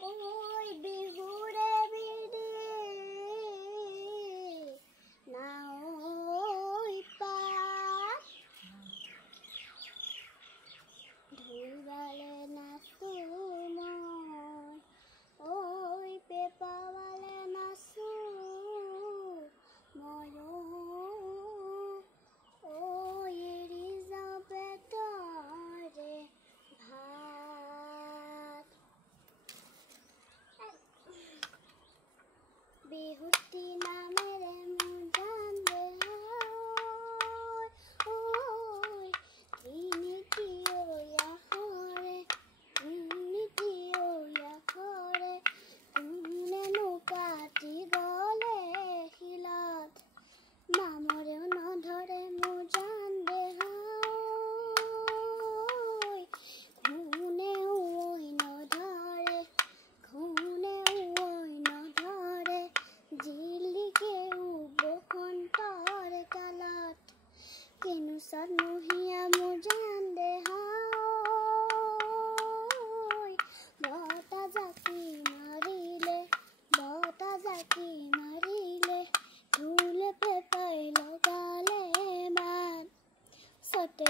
ঐ বিহুৰে বিৰি নাৱৈ পাত ঢোল বালে নাচো মই ঐ পেঁপাৱালে নাচো ময়ো ঐ এৰি যাওঁ পেটৰে ভাত বিহুতি নামেৰে মোৰ জান দেহাই ঐ নীতি আখৰে কোনেনো কাটি গ'লে শিলত মামৰেও নধৰে মোৰ জান দেহাই কোনেও নধৰে জিলিকেও বসন্তৰ কালত কিনো চতমহীয়া মোৰ জান দেহাই বতাহ জাকি মাৰিলে ঢোল পেঁপাই লগালে মাত চতে